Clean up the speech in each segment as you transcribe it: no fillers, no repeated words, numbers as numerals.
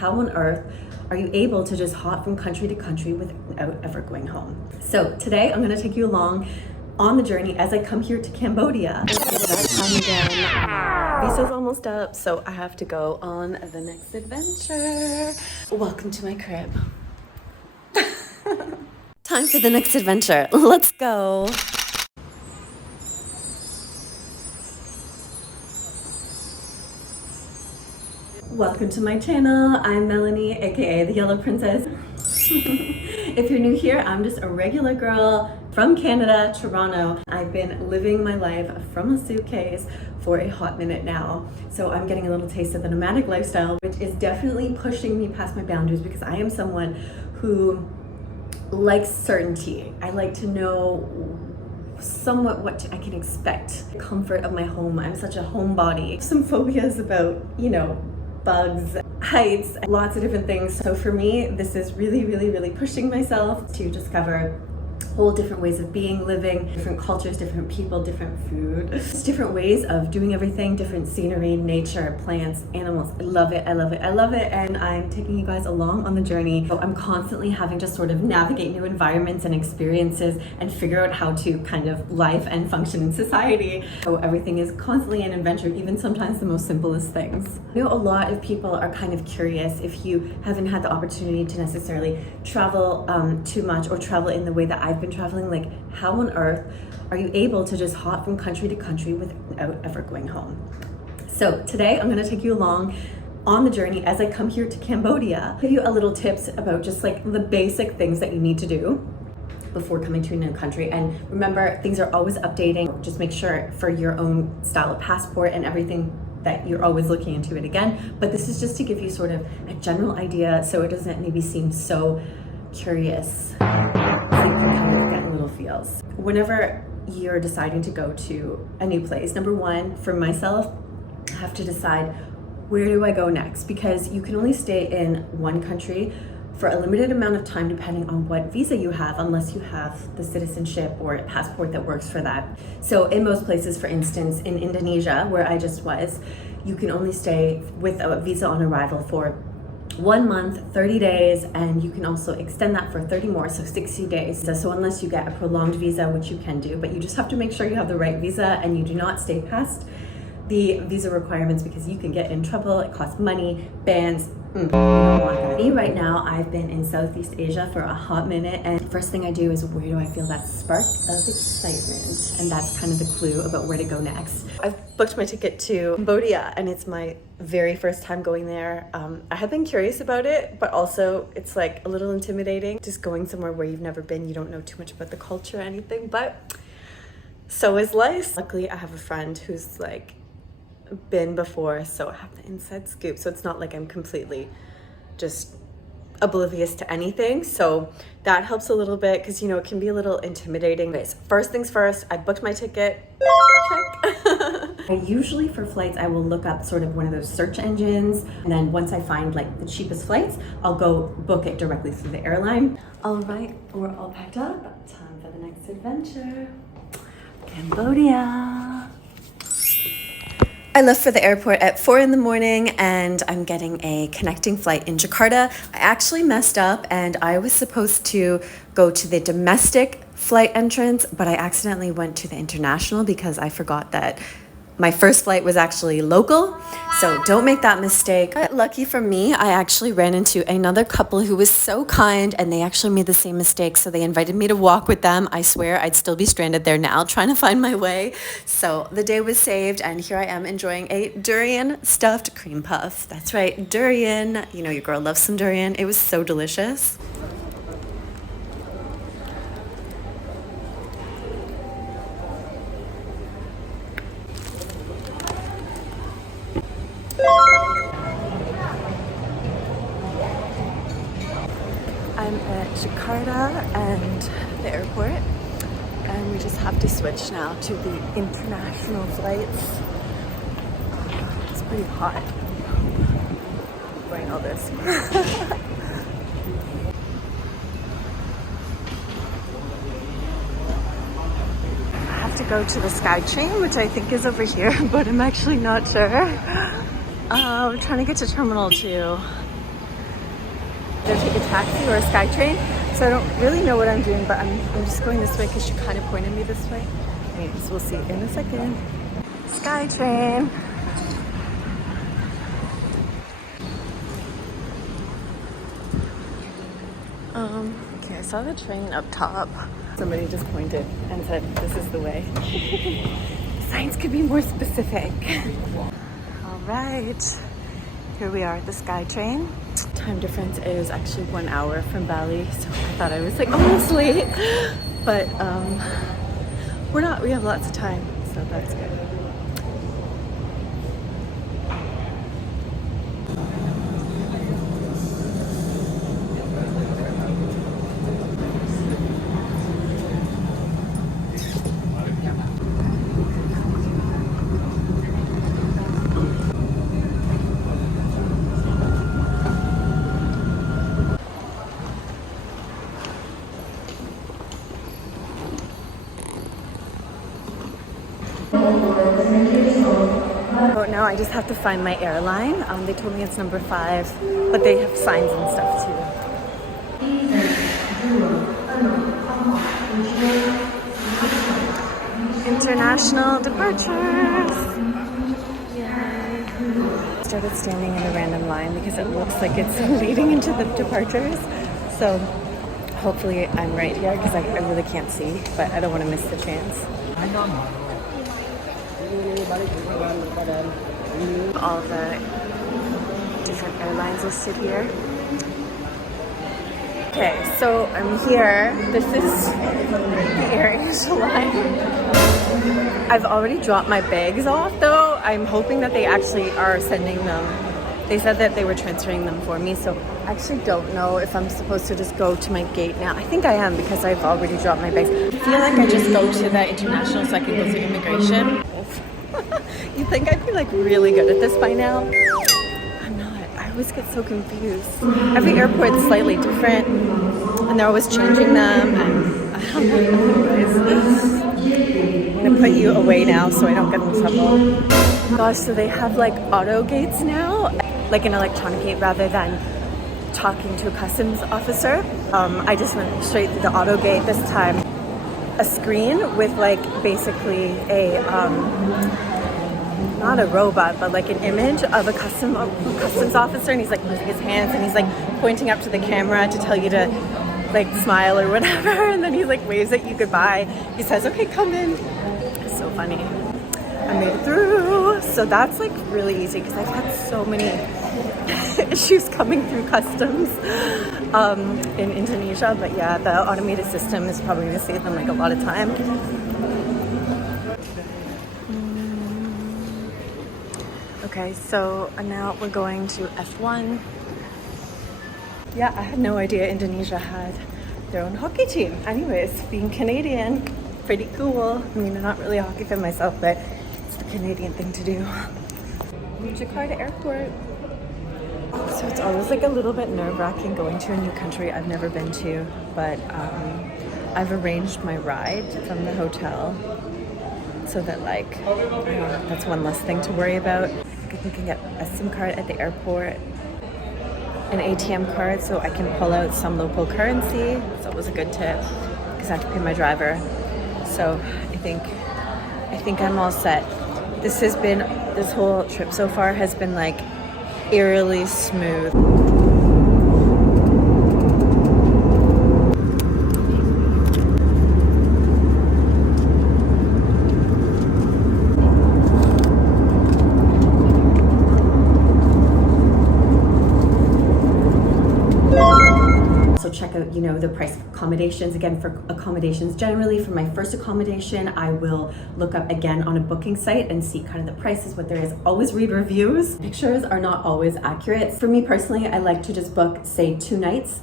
how on earth are you able to just hop from country to country without ever going home? So today I'm going to take you along on the journey as I come here to Cambodia. It's that time again. Visa's almost up, so I have to go on the next adventure. Welcome to my crib. Time for the next adventure. Let's go. Welcome to my channel. I'm Melanie, aka the Yellow Princess. If you're new here, I'm just a regular girl from Canada, Toronto. I've been living my life from a suitcase for a hot minute now. So I'm getting a little taste of the nomadic lifestyle, which is definitely pushing me past my boundaries because I am someone who likes certainty. I like to know somewhat what I can expect. The comfort of my home. I'm such a homebody. Some phobias about, bugs, heights, lots of different things. So for me, this is really pushing myself to discover whole different ways of being, living, different cultures, different people, different food, just different ways of doing everything, different scenery, nature, plants, animals. I love it, I love it, I love it. And I'm taking you guys along on the journey. So I'm constantly having to sort of navigate new environments and experiences and figure out how to kind of life and function in society. So everything is constantly an adventure, even sometimes the most simplest things. I know a lot of people are kind of curious if you haven't had the opportunity to necessarily travel too much or travel in the way that I've been traveling, like how on earth are you able to just hop from country to country without ever going home? So today I'm going to take you along on the journey as I come here to Cambodia, give you a little tips about just like the basic things that you need to do before coming to a new country. And remember, things are always updating. Just make sure for your own style of passport and everything that you're always looking into it again. But this is just to give you sort of a general idea so it doesn't maybe seem so curious. So you can kind of get little feels. Whenever you're deciding to go to a new place, number one, for myself, I have to decide where do I go next? Because you can only stay in one country for a limited amount of time depending on what visa you have, unless you have the citizenship or a passport that works for that. So in most places, for instance, in Indonesia, where I just was, you can only stay with a visa on arrival for 1 month, 30 days, and you can also extend that for 30 more, so 60 days. So unless you get a prolonged visa, which you can do, but you just have to make sure you have the right visa and you do not stay past the visa requirements because you can get in trouble. It costs money, bans. You don't want that. Me right now, I've been in Southeast Asia for a hot minute, and first thing I do is where do I feel that spark of excitement? And that's kind of the clue about where to go next. I've booked my ticket to Cambodia, and it's my very first time going there. I have been curious about it, but also it's like a little intimidating. Just going somewhere where you've never been, you don't know too much about the culture or anything, but so is life. Luckily, I have a friend who's like been before, so I have the inside scoop. So it's not like I'm completely just oblivious to anything. So that helps a little bit because, it can be a little intimidating. Anyways, first things first, I booked my ticket. Check. Usually for flights, I will look up sort of one of those search engines. And then once I find like the cheapest flights, I'll go book it directly through the airline. All right, we're all packed up. Time for the next adventure. Cambodia. I left for the airport at 4 in the morning and I'm getting a connecting flight in Jakarta. I actually messed up and I was supposed to go to the domestic flight entrance, but I accidentally went to the international because I forgot that my first flight was actually local. So don't make that mistake. But lucky for me, I actually ran into another couple who was so kind and they actually made the same mistake. So they invited me to walk with them. I swear I'd still be stranded there now trying to find my way. So the day was saved and here I am enjoying a durian stuffed cream puff. That's right, durian. Your girl loves some durian. It was so delicious. I'm at Jakarta and the airport, and we just have to switch now to the international flights. It's pretty hot. I'm wearing all this. I have to go to the SkyTrain, which I think is over here, but I'm actually not sure. We're trying to get to Terminal 2. either take a taxi or a SkyTrain. So I don't really know what I'm doing, but I'm just going this way because she kind of pointed me this way. Anyways, we'll see in a second. SkyTrain. Okay, I saw the train up top. Somebody just pointed and said, this is the way. Signs could be more specific. All right, here we are at the SkyTrain. Time difference is actually 1 hour from Bali, so I thought I was like almost late, but we're not. We have lots of time, so that's good. Oh, now I just have to find my airline. They told me it's number 5, but they have signs and stuff too. International departures. Yay. Started standing in a random line because it looks like it's leading into the departures. So hopefully I'm right here because I really can't see, but I don't want to miss the chance. All the different airlines listed here. Okay, so I'm here. This is the AirAsia line. I've already dropped my bags off though. I'm hoping that they actually are sending them. They said that they were transferring them for me, so I actually don't know if I'm supposed to just go to my gate now. I think I am because I've already dropped my bags. I feel like I just go to the international so I can go through immigration. You'd think I'd be like really good at this by now. I'm not. I always get so confused. Every airport's slightly different and they're always changing them, and I don't know. I'm gonna put you away now so I don't get in trouble. Gosh, so they have like auto gates now, like an electronic gate rather than talking to a customs officer. I just went straight through the auto gate this time. A screen with like basically a not a robot, but like an image of a customs officer, and he's like moving his hands and he's like pointing up to the camera to tell you to like smile or whatever, and then he like waves at you goodbye. He says, okay, come in. It's so funny. I made it through. So that's like really easy because I've had so many issues coming through customs in Indonesia, but yeah, the automated system is probably going to save them like a lot of time. Okay, so now we're going to F1. Yeah, I had no idea Indonesia had their own hockey team. Anyways, being Canadian, pretty cool. I mean, I'm not really a hockey fan myself, but it's the Canadian thing to do. Jakarta Airport. So it's always like a little bit nerve-wracking going to a new country I've never been to, but I've arranged my ride from the hotel so that like, I don't know, that's one less thing to worry about. You can get a SIM card at the airport, an ATM card so I can pull out some local currency. So it was a good tip because I have to pay my driver. So I think I'm all set. This whole trip so far has been like eerily smooth. Check out, you know, the price of accommodations. Again, for accommodations generally, for my first accommodation, I will look up again on a booking site and see kind of the prices, what there is. Always read reviews. Pictures are not always accurate. For me personally, I like to just book, say, 2 nights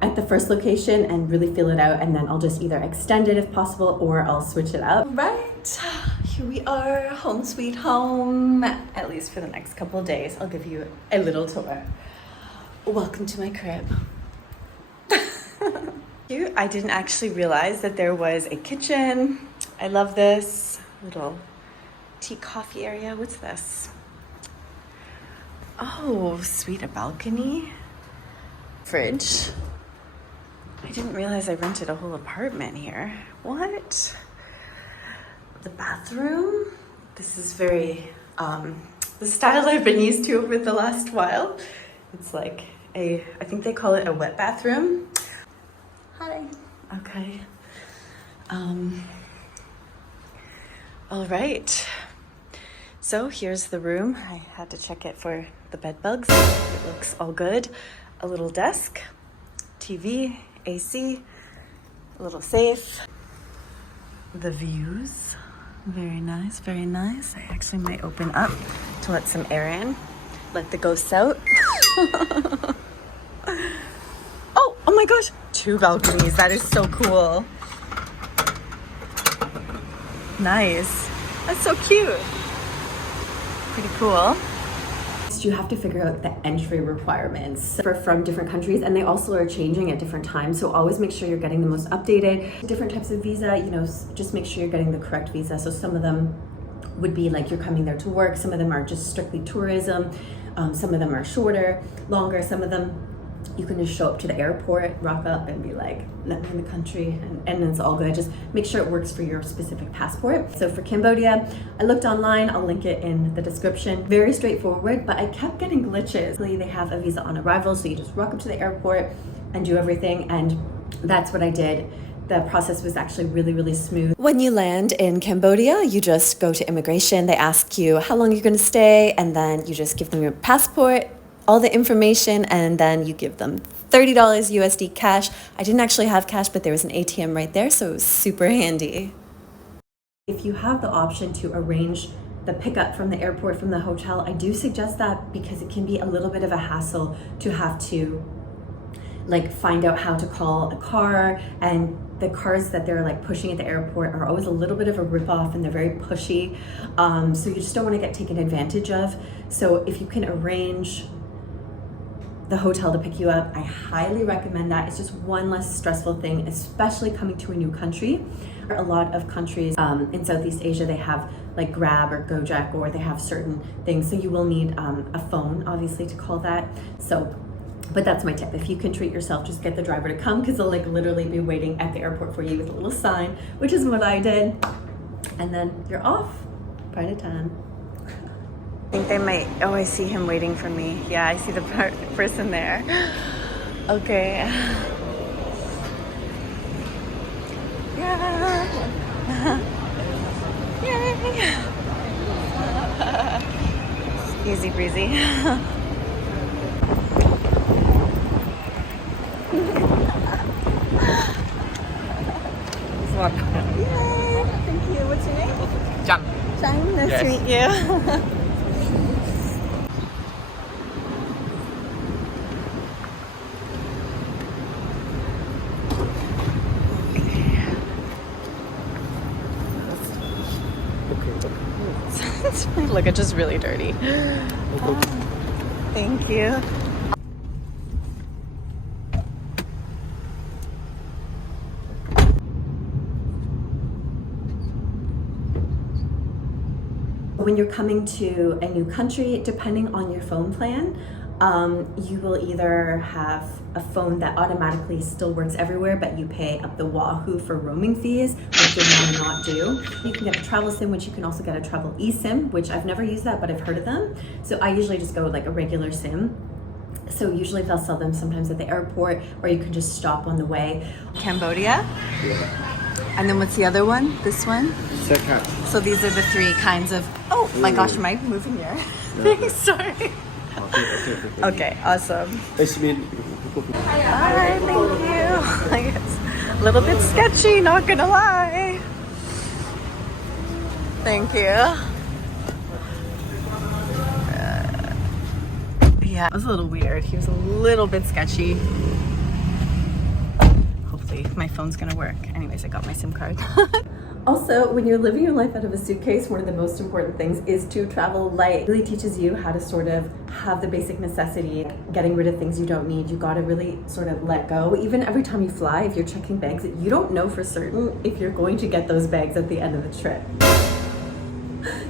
at the first location and really feel it out, and then I'll just either extend it if possible or I'll switch it up. Right, here we are, home sweet home, at least for the next couple of days. I'll give you a little tour. Welcome to my crib. I didn't actually realize that there was a kitchen. I love this little tea coffee area. What's this? Oh, sweet, a balcony. fridge. I didn't realize I rented a whole apartment here. What? The bathroom. This is very, the style I've been used to over the last while. It's like I think they call it a wet bathroom. Hi. Okay. All right. So here's the room. I had to check it for the bed bugs. It looks all good. A little desk, TV, AC, a little safe. The views, very nice, very nice. I actually might open up to let some air in, let the ghosts out. Oh my gosh, 2 balconies. That is so cool. Nice. That's so cute. Pretty cool. You have to figure out the entry requirements from different countries, and they also are changing at different times. So always make sure you're getting the most updated. Different types of visa, you know, just make sure you're getting the correct visa. So some of them would be like you're coming there to work. Some of them are just strictly tourism. Some of them are shorter, longer. Some of them you can just show up to the airport, rock up and be like, let me in the country, and it's all good. Just make sure it works for your specific passport. So for Cambodia, I looked online, I'll link it in the description. Very straightforward, but I kept getting glitches. They have a visa on arrival, so you just rock up to the airport and do everything, and that's what I did. The process was actually really, really smooth. When you land in Cambodia, you just go to immigration. They ask you how long you're gonna stay, and then you just give them your passport, all the information, and then you give them $30 USD cash. I didn't actually have cash, but there was an ATM right there, so it was super handy. If you have the option to arrange the pickup from the airport, from the hotel, I do suggest that, because it can be a little bit of a hassle to have to like find out how to call a car, and the cars that they're like pushing at the airport are always a little bit of a ripoff, and they're very pushy. So you just don't want to get taken advantage of. So if you can arrange the hotel to pick you up, I highly recommend that. It's just one less stressful thing, especially coming to a new country. A lot of countries in Southeast Asia, they have like Grab or Gojek, or they have certain things. So you will need a phone, obviously, to call that. So, but that's my tip. If you can treat yourself, just get the driver to come, because they'll like literally be waiting at the airport for you with a little sign, which is what I did. And then you're off. Party time. I think they might, oh, I see him waiting for me. Yeah, I see the person there. Okay. Yeah. Yay. Easy breezy. Let's walk. Yay. Thank you. What's your name? Chan. Chan, nice Yes. to meet you. My luggage is really dirty. Thank you. When you're coming to a new country, depending on your phone plan, you will either have a phone that automatically still works everywhere, but you pay up the wahoo for roaming fees, which you'll want to not do. You can get a travel SIM, which you can also get a travel eSIM, which I've never used that, but I've heard of them. So I usually just go with like a regular SIM. So usually they'll sell them sometimes at the airport, or you can just stop on the way. Cambodia. Yeah. And then what's the other one? This one? Second. So these are the 3 kinds of, oh my gosh, am I moving here? Yeah. Sorry. Okay, awesome. It's been. Hi, thank you. I guess a little bit sketchy, not gonna lie. Thank you. Yeah, it was a little weird. He was a little bit sketchy. Hopefully my phone's gonna work. Anyways, I got my SIM card. Also, when you're living your life out of a suitcase, one of the most important things is to travel light. It really teaches you how to sort of have the basic necessity, getting rid of things you don't need. You gotta really sort of let go. Even every time you fly, if you're checking bags, you don't know for certain if you're going to get those bags at the end of the trip.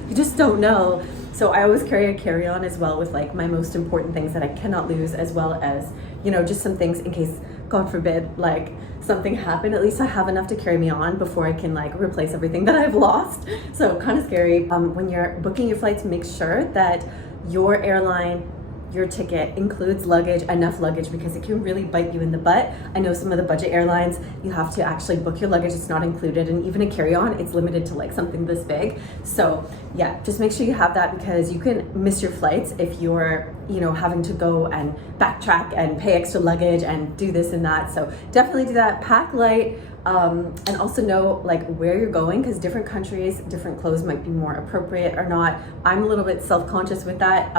You just don't know. So I always carry a carry-on as well with like my most important things that I cannot lose, as well as you know, just some things in case, God forbid, like something happened. At least I have enough to carry me on before I can like replace everything that I've lost. So kind of scary. When you're booking your flights, make sure that your airline, your ticket includes luggage, enough luggage, because it can really bite you in the butt. I know some of the budget airlines, you have to actually book your luggage, it's not included, and even a carry-on, it's limited to like something this big. So yeah, just make sure you have that, because you can miss your flights if you're, you know, having to go and backtrack and pay extra luggage and do this and that. So definitely do that. Pack light. And also know like where you're going, because different countries, different clothes might be more appropriate or not. I'm a little bit self-conscious with that.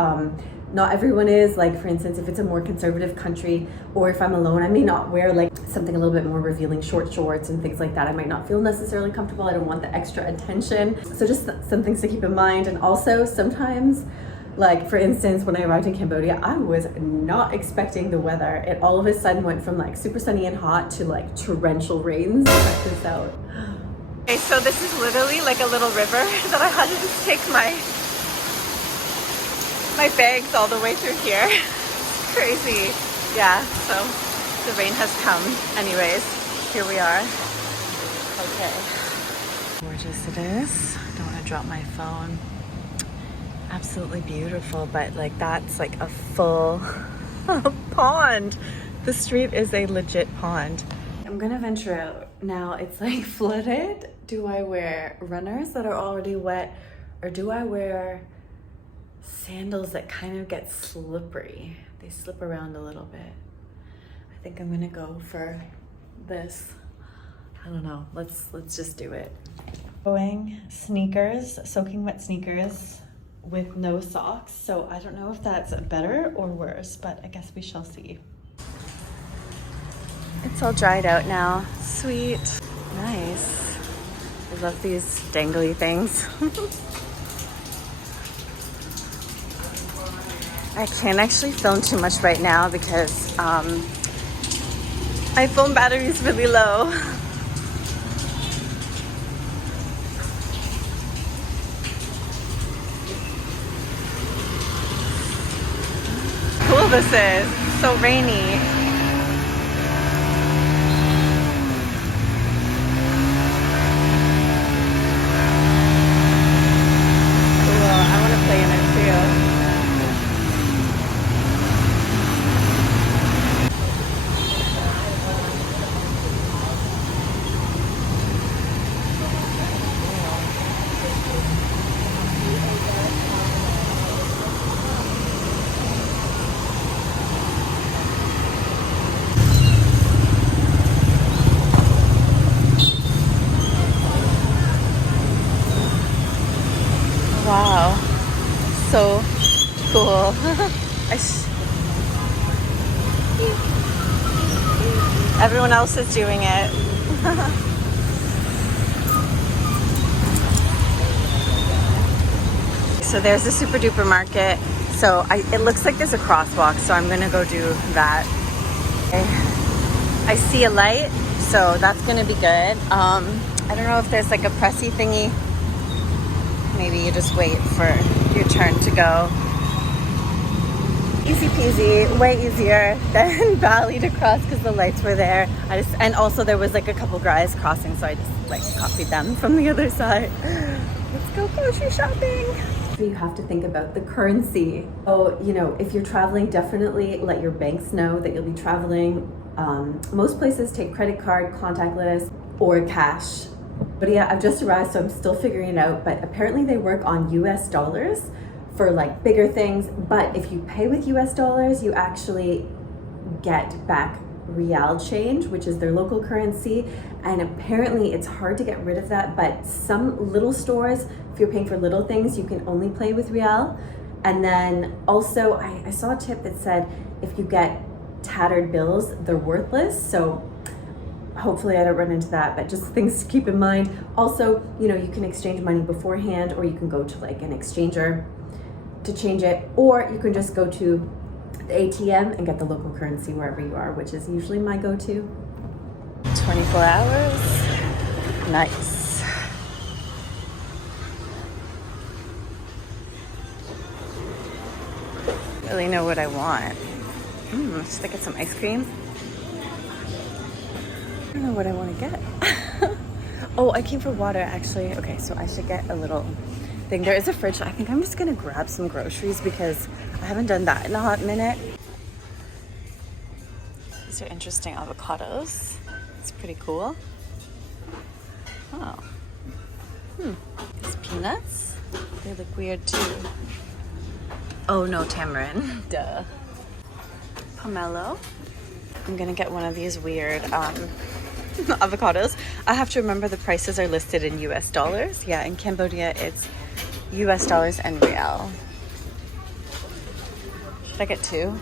Not everyone is. Like for instance, if it's a more conservative country, or if I'm alone, I may not wear like something a little bit more revealing, short shorts and things like that. I might not feel necessarily comfortable. I don't want the extra attention. So just some things to keep in mind. And also sometimes, like for instance, when I arrived in Cambodia, I was not expecting the weather. It all of a sudden went from like super sunny and hot to like torrential rains. Check this out. Okay, so this is literally like a little river that I had to just take my bags all the way through here. Crazy. Yeah, so the rain has come. Anyways, here we are. Okay. Gorgeous it is. I don't want to drop my phone. Absolutely beautiful, but like that's like a full pond. The street is a legit pond. I'm gonna venture out. Now it's like flooded. Do I wear runners that are already wet, or do I wear sandals that kind of get slippery? They slip around a little bit. I think I'm gonna go for this. I don't know. Let's just do it. Going sneakers, soaking wet sneakers with no socks. So I don't know if that's better or worse, but I guess we shall see. It's all dried out now. Sweet. Nice. I love these dangly things. I can't actually film too much right now because my phone battery is really low. Cool this is. So rainy. Cool. I want to play in it too. Wow, so cool. Everyone else is doing it. So there's the super duper market. So it looks like there's a crosswalk, so I'm gonna go do that. I see a light, so that's gonna be good. I don't know if there's like a pressy thingy. Maybe you just wait for your turn to go. Easy peasy, way easier than Bali to cross because the lights were there. And also there was like a couple guys crossing, so I just like copied them from the other side. Let's go grocery shopping. So you have to think about the currency. So, you know, if you're traveling, definitely let your banks know that you'll be traveling. Most places take credit card, contactless, or cash. But yeah, I've just arrived, so I'm still figuring it out. But apparently they work on US dollars for like bigger things. But if you pay with US dollars, you actually get back real change, which is their local currency. And apparently it's hard to get rid of that. But some little stores, if you're paying for little things, you can only pay with real. And then also I saw a tip that said if you get tattered bills, they're worthless. So hopefully I don't run into that, but just things to keep in mind. Also, you know, you can exchange money beforehand, or you can go to like an exchanger to change it, or you can just go to the ATM and get the local currency wherever you are, which is usually my go-to. 24 hours. Nice. Really know what I want. Should I get some ice cream? I don't know what I want to get. Oh, I came for water actually. Okay, so I should get a little thing. There is a fridge. I think I'm just gonna grab some groceries because I haven't done that in a hot minute. These are interesting avocados. It's pretty cool. Oh. These peanuts. They look weird too. Oh no, tamarind. Duh. Pomelo. I'm gonna get one of these weird avocados. I have to remember the prices are listed in US dollars. Yeah, in Cambodia it's US dollars and real. Should I get two?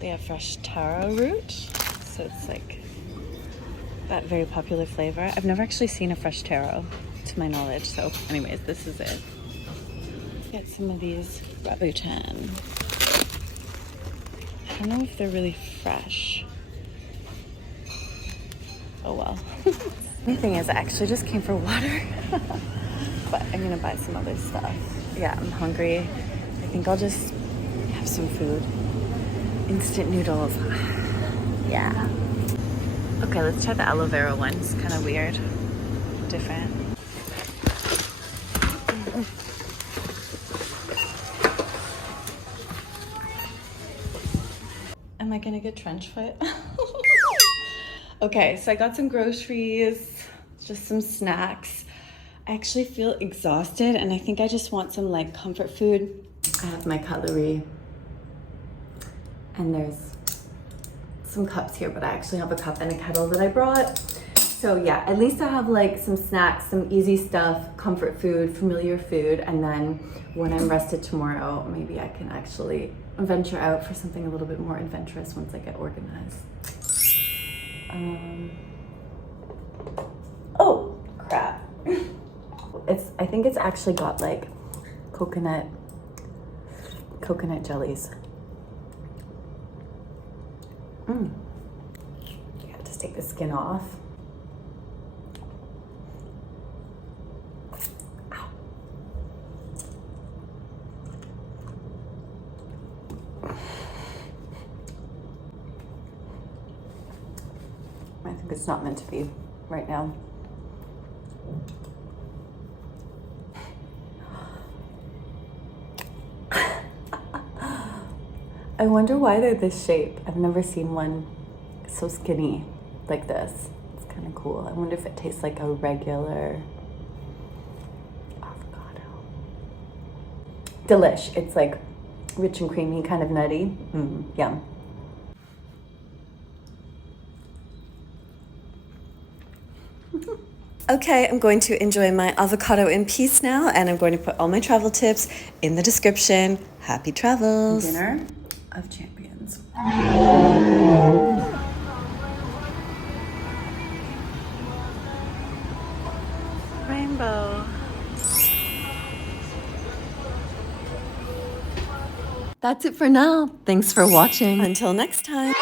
They have fresh taro root. So it's like that very popular flavor. I've never actually seen a fresh taro to my knowledge. So anyways, this is it. Get some of these rambutan. I don't know if they're really fresh. Oh well. The thing is, I actually just came for water. But I'm gonna buy some other stuff. Yeah, I'm hungry. I think I'll just have some food. Instant noodles. Yeah. Okay, let's try the aloe vera one. It's kind of weird. Different. Am I gonna get trench foot? Okay, so I got some groceries, just some snacks. I actually feel exhausted and I think I just want some like comfort food. I have my cutlery and there's some cups here, but I actually have a cup and a kettle that I brought. So yeah, at least I have like some snacks, some easy stuff, comfort food, familiar food, and then when I'm rested tomorrow, maybe I can actually venture out for something a little bit more adventurous once I get organized. Oh, crap. I think it's actually got like coconut jellies. Yeah, just take the skin off. Ow. I think it's not meant to be right now. I wonder why they're this shape. I've never seen one so skinny like this. It's kind of cool. I wonder if it tastes like a regular avocado. Delish. It's like rich and creamy, kind of nutty. Yum. Okay, I'm going to enjoy my avocado in peace now, and I'm going to put all my travel tips in the description. Happy travels. Dinner of champions. Rainbow. That's it for now. Thanks for watching. Until next time.